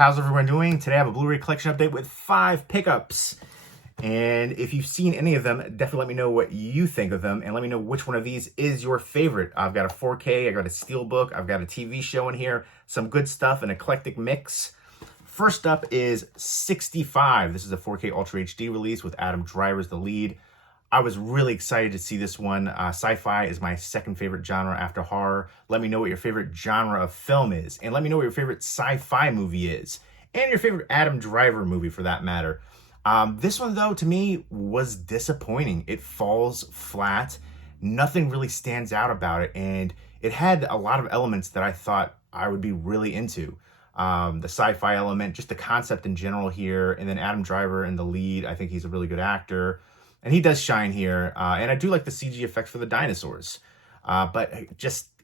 How's everyone doing? Today I have a Blu-ray collection update with 5 pickups. And if you've seen any of them, definitely let me know what you think of them and let me know which one of these is your favorite. I've got a 4K, I got a Steelbook, I've got a TV show in here, some good stuff, an eclectic mix. First up is 65. This is a 4K Ultra HD release with Adam Driver as the lead. I was really excited to see this one. Sci-fi is my second favorite genre after horror. Let me know what your favorite genre of film is. And let me know what your favorite sci-fi movie is. And your favorite Adam Driver movie for that matter. This one though, to me, was disappointing. It falls flat. Nothing really stands out about it. And it had a lot of elements that I thought I would be really into. The sci-fi element, just the concept in general here. And then Adam Driver in the lead. I think he's a really good actor. And he does shine here, and I do like the CG effects for the dinosaurs, but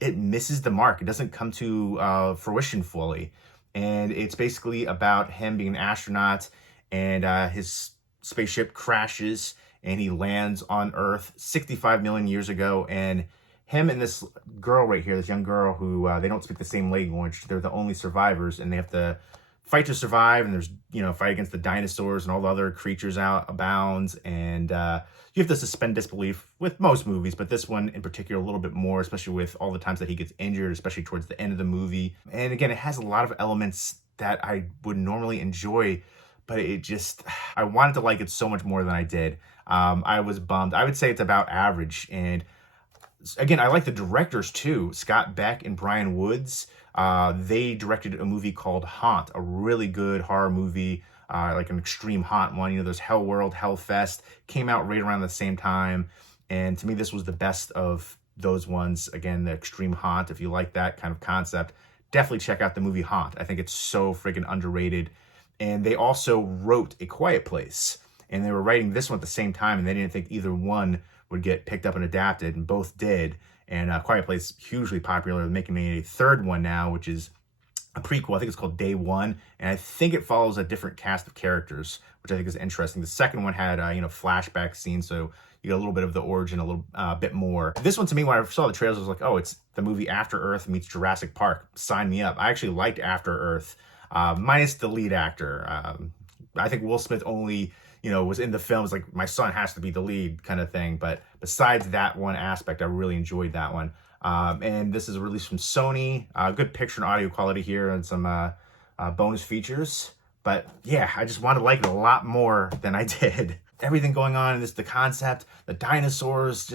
it misses the mark. It doesn't come to fruition fully, and it's basically about him being an astronaut, and his spaceship crashes, and he lands on Earth 65 million years ago, and him and this girl right here, this young girl who they don't speak the same language. They're the only survivors, and they have to fight to survive, and there's, fight against the dinosaurs and all the other creatures out abounds, and you have to suspend disbelief with most movies, but this one in particular a little bit more, especially with all the times that he gets injured, especially towards the end of the movie. And again, it has a lot of elements that I would normally enjoy, but I wanted to like it so much more than I did. I was bummed. I would say it's about average, and again, I like the directors too, Scott Beck and Brian Woods. They directed a movie called Haunt, a really good horror movie, like an extreme haunt one. There's Hell World, Hellfest, came out right around the same time. And to me, this was the best of those ones. Again, the extreme haunt, if you like that kind of concept, definitely check out the movie Haunt. I think it's so freaking underrated. And they also wrote A Quiet Place. And they were writing this one at the same time, and they didn't think either one would get picked up and adapted, and both did. And Quiet Place, hugely popular, making a third one now, which is a prequel. I think it's called Day One, and I think it follows a different cast of characters, which I think is interesting. The second one had, flashback scenes, so you get a little bit of the origin, a little bit more. This one, to me, when I saw the trailers, I was like, oh, it's the movie After Earth meets Jurassic Park. Sign me up. I actually liked After Earth, minus the lead actor. I think Will Smith only was in the film. It's like, my son has to be the lead kind of thing. But besides that one aspect, I really enjoyed that one. And this is a release from Sony. Good picture and audio quality here and some bonus features. But yeah, I just wanted to like it a lot more than I did. Everything going on in this, the concept, the dinosaurs,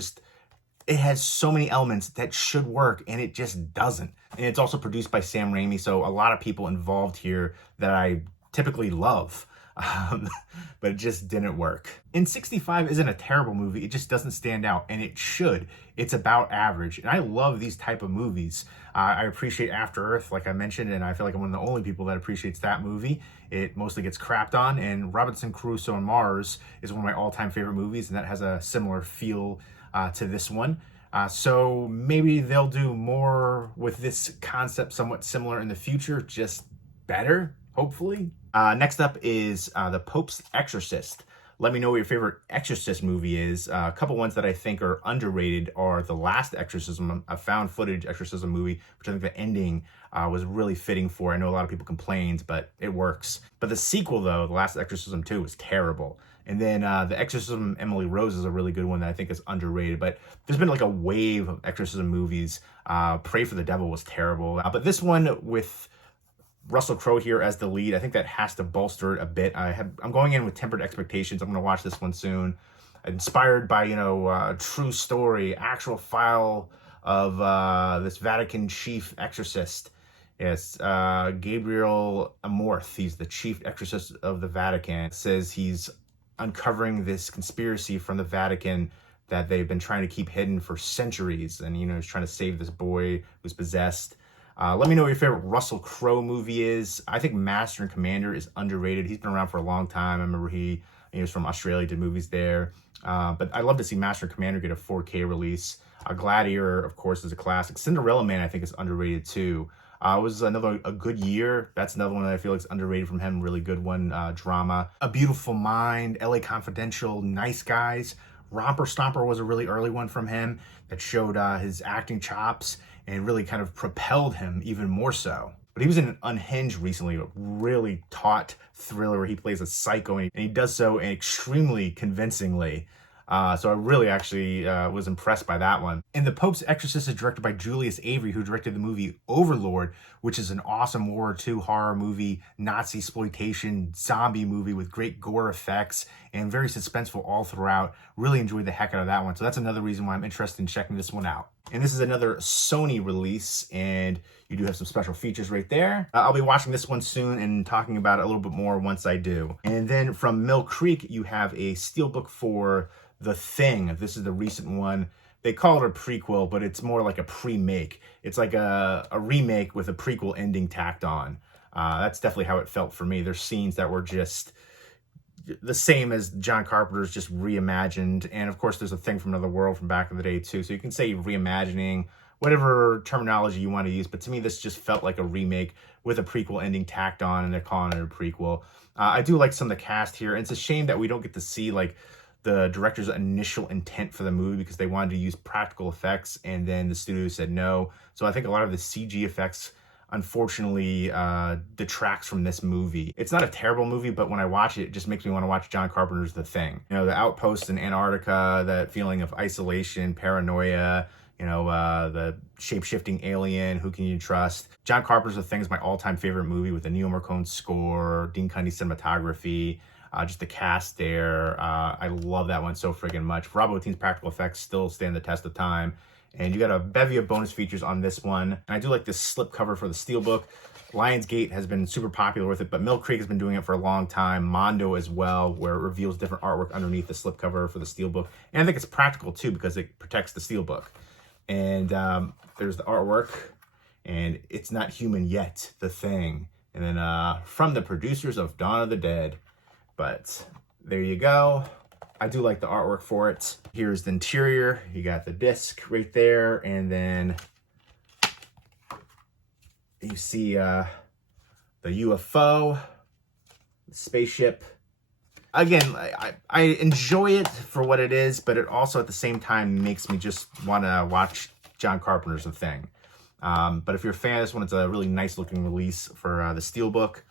it has so many elements that should work, and it just doesn't. And it's also produced by Sam Raimi, so a lot of people involved here that I typically love. But it just didn't work. And 65 isn't a terrible movie. It just doesn't stand out, and it should. It's about average, and I love these type of movies. I appreciate After Earth, like I mentioned, and I feel like I'm one of the only people that appreciates that movie. It mostly gets crapped on, and Robinson Crusoe on Mars is one of my all-time favorite movies, and that has a similar feel to this one. So maybe they'll do more with this concept somewhat similar in the future, just better, hopefully. Next up is The Pope's Exorcist. Let me know what your favorite Exorcist movie is. A couple ones that I think are underrated are The Last Exorcism, a found footage exorcism movie, which I think the ending was really fitting for. I know a lot of people complained, but it works. But the sequel, though, The Last Exorcism 2, was terrible. And then The Exorcism Emily Rose is a really good one that I think is underrated. But there's been like a wave of exorcism movies. Pray for the Devil was terrible. But this one with Russell Crowe here as the lead, I think that has to bolster it a bit. I'm going in with tempered expectations. I'm going to watch this one soon. Inspired by, a true story, actual file of this Vatican chief exorcist. Yes, Gabriel Amorth. He's the chief exorcist of the Vatican. It says he's uncovering this conspiracy from the Vatican that they've been trying to keep hidden for centuries. And, he's trying to save this boy who's possessed. Let me know what your favorite Russell Crowe movie is. I think Master and Commander is underrated. He's been around for a long time. I remember he was from Australia, did movies there. But I'd love to see Master and Commander get a 4K release. Gladiator, of course, is a classic. Cinderella Man, I think, is underrated too. It was a good year. That's another one that I feel like is underrated from him. Really good one. Drama. A Beautiful Mind, LA Confidential, Nice Guys. Romper Stomper was a really early one from him that showed his acting chops and really kind of propelled him even more so. But he was in an Unhinged recently, a really taut thriller where he plays a psycho, and he does so extremely convincingly. So I really actually was impressed by that one. And The Pope's Exorcist is directed by Julius Avery, who directed the movie Overlord, which is an awesome World War II horror movie, Nazi exploitation, zombie movie with great gore effects and very suspenseful all throughout. Really enjoyed the heck out of that one. So that's another reason why I'm interested in checking this one out. And this is another Sony release, and you do have some special features right there. I'll be watching this one soon and talking about it a little bit more once I do. And then from Mill Creek, you have a steelbook for The Thing. This is the recent one. They call it a prequel, but it's more like a pre-make. It's like a remake with a prequel ending tacked on. That's definitely how it felt for me. There's scenes that were just the same as John Carpenter's, just reimagined. And of course, there's a Thing from Another World from back in the day too. So you can say reimagining, whatever terminology you want to use. But to me, this just felt like a remake with a prequel ending tacked on, and they're calling it a prequel. I do like some of the cast here. It's a shame that we don't get to see like the director's initial intent for the movie, because they wanted to use practical effects and then the studio said no. So I think a lot of the CG effects unfortunately detracts from this movie. It's not a terrible movie, but when I watch it, it just makes me want to watch John Carpenter's The Thing. You know, the outpost in Antarctica, that feeling of isolation, paranoia, you know, the shape-shifting alien, who can you trust? John Carpenter's The Thing is my all-time favorite movie, with the Ennio Morricone score, Dean Cundey cinematography, just the cast there. I love that one so friggin' much. Rob Bottin's practical effects still stand the test of time. And you got a bevy of bonus features on this one. And I do like this slipcover for the Steelbook. Lionsgate has been super popular with it, but Mill Creek has been doing it for a long time. Mondo as well, where it reveals different artwork underneath the slipcover for the Steelbook. And I think it's practical too, because it protects the Steelbook. And there's the artwork, and It's Not Human Yet, The Thing. And then from the producers of Dawn of the Dead. But there you go. I do like the artwork for it. Here's the interior. You got the disc right there, and then you see the UFO, the spaceship. Again, I enjoy it for what it is, but it also at the same time makes me just want to watch John Carpenter's The Thing. But if you're a fan of this one, it's a really nice looking release for the Steelbook.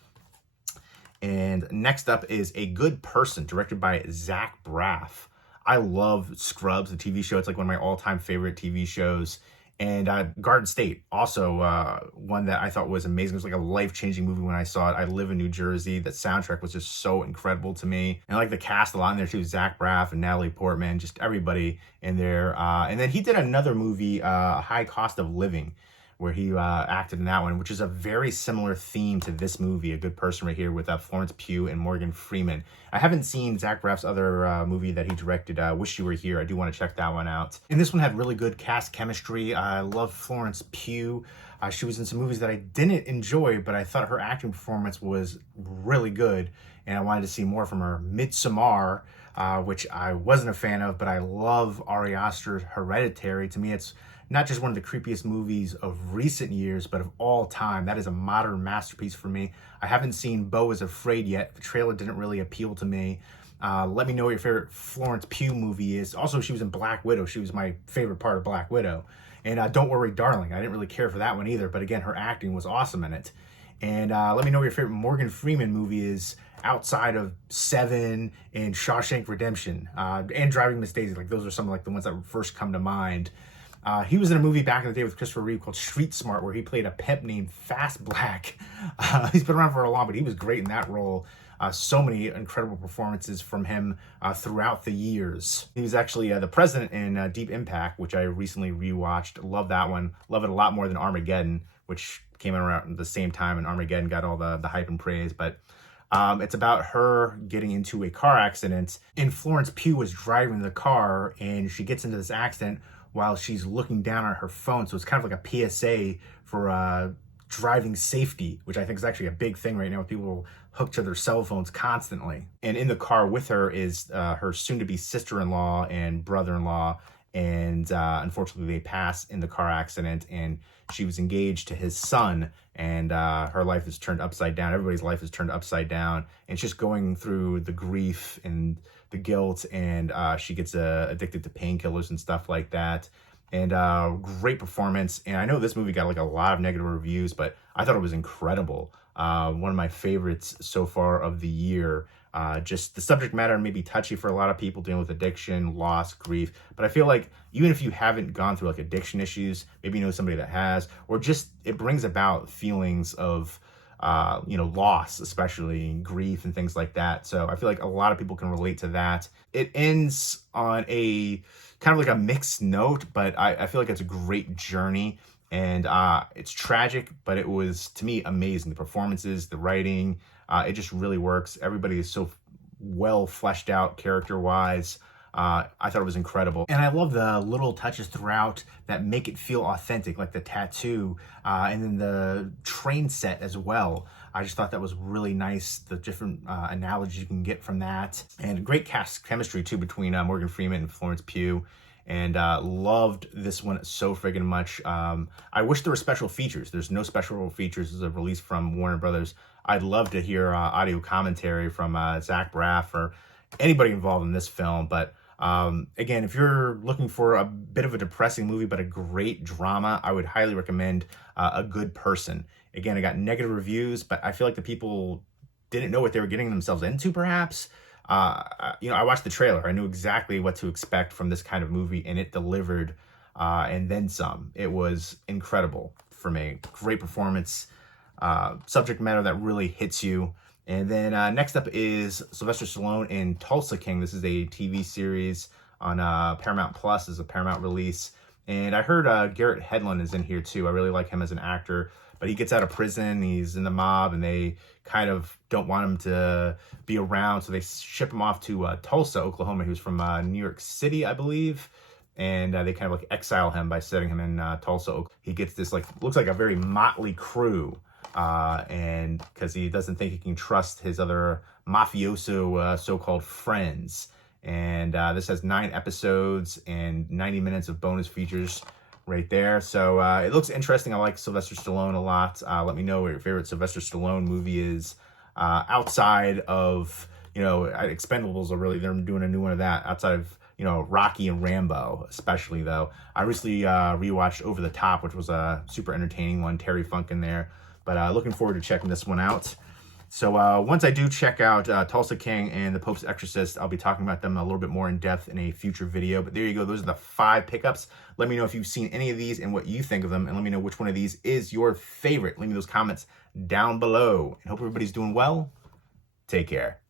And next up is A Good Person, directed by Zach Braff. I love Scrubs, the TV show. It's like one of my all-time favorite TV shows. And Garden State, also one that I thought was amazing. It was like a life-changing movie when I saw it. I live in New Jersey. The soundtrack was just so incredible to me. And I like the cast a lot in there too. Zach Braff and Natalie Portman, just everybody in there. And then he did another movie, High Cost of Living, where he acted in that one, which is a very similar theme to this movie, A Good Person, right here, with Florence Pugh and Morgan Freeman. I haven't seen Zach Braff's other movie that he directed, Wish You Were Here. I do want to check that one out. And this one had really good cast chemistry. I love Florence Pugh. She was in some movies that I didn't enjoy, but I thought her acting performance was really good, and I wanted to see more from her. Midsommar, which I wasn't a fan of, but I love Ari Aster's Hereditary. To me, it's not just one of the creepiest movies of recent years, but of all time. That is a modern masterpiece for me. I haven't seen Beau is Afraid yet. The trailer didn't really appeal to me. Let me know what your favorite Florence Pugh movie is. Also, she was in Black Widow. She was my favorite part of Black Widow. And Don't Worry, Darling. I didn't really care for that one either, but again, her acting was awesome in it. And let me know what your favorite Morgan Freeman movie is outside of Seven and Shawshank Redemption, and Driving Miss Daisy. Like, those are some of like the ones that first come to mind. He was in a movie back in the day with Christopher Reeve called Street Smart, where he played a pimp named Fast Black. He's been around for a long, but he was great in that role. So many incredible performances from him throughout the years. He was actually the president in Deep Impact, which I recently rewatched. Love that one. Love it a lot more than Armageddon, which came out around the same time, and Armageddon got all the hype and praise. But it's about her getting into a car accident, and Florence Pugh was driving the car, and she gets into this accident while she's looking down on her phone. So it's kind of like a PSA for driving safety, which I think is actually a big thing right now with people hooked to their cell phones constantly. And in the car with her is her soon-to-be sister-in-law and brother-in-law. And unfortunately, they pass in the car accident, and she was engaged to his son, and her life is turned upside down. Everybody's life is turned upside down, and she's going through the grief and the guilt, and she gets addicted to painkillers and stuff like that. and great performance. And I know this movie got like a lot of negative reviews, but I thought it was incredible. One of my favorites so far of the year. Just the subject matter may be touchy for a lot of people dealing with addiction, loss, grief. But I feel like even if you haven't gone through like addiction issues, maybe you know somebody that has, or just it brings about feelings of loss, especially grief and things like that. So I feel like a lot of people can relate to that. It ends on a kind of like a mixed note, but I feel like it's a great journey. And it's tragic, but it was, to me, amazing. The performances, the writing, it just really works. Everybody is so well fleshed out character-wise. I thought it was incredible. And I love the little touches throughout that make it feel authentic, like the tattoo, and then the train set as well. I just thought that was really nice, the different analogies you can get from that. And great cast chemistry, too, between Morgan Freeman and Florence Pugh. And loved this one so friggin' much. I wish there were special features. There's no special features as a release from Warner Brothers. I'd love to hear audio commentary from Zach Braff or anybody involved in this film. But again, if you're looking for a bit of a depressing movie but a great drama, I would highly recommend A Good Person. Again, I got negative reviews, but I feel like the people didn't know what they were getting themselves into, perhaps. I watched the trailer. I knew exactly what to expect from this kind of movie, and it delivered, and then some. It was incredible for me. Great performance, subject matter that really hits you. And then next up is Sylvester Stallone in Tulsa King. This is a TV series on Paramount Plus. It's a Paramount release. And I heard Garrett Hedlund is in here too. I really like him as an actor. But he gets out of prison, he's in the mob, and they kind of don't want him to be around, so they ship him off to Tulsa, Oklahoma. He was from New York City, I believe, and they kind of like exile him by setting him in Tulsa. He gets this looks like a very motley crew, and because he doesn't think he can trust his other mafioso so-called friends. And this has 9 episodes and 90 minutes of bonus features right there. So it looks interesting. I like Sylvester Stallone a lot. Let me know what your favorite Sylvester Stallone movie is. Outside of, Expendables, they're doing a new one of that. Outside of, Rocky and Rambo, especially though. I recently rewatched Over the Top, which was a super entertaining one. Terry Funk in there. But looking forward to checking this one out. So once I do check out Tulsa King and The Pope's Exorcist, I'll be talking about them a little bit more in depth in a future video. But there you go. Those are the 5 pickups. Let me know if you've seen any of these and what you think of them. And let me know which one of these is your favorite. Leave me those comments down below. And hope everybody's doing well. Take care.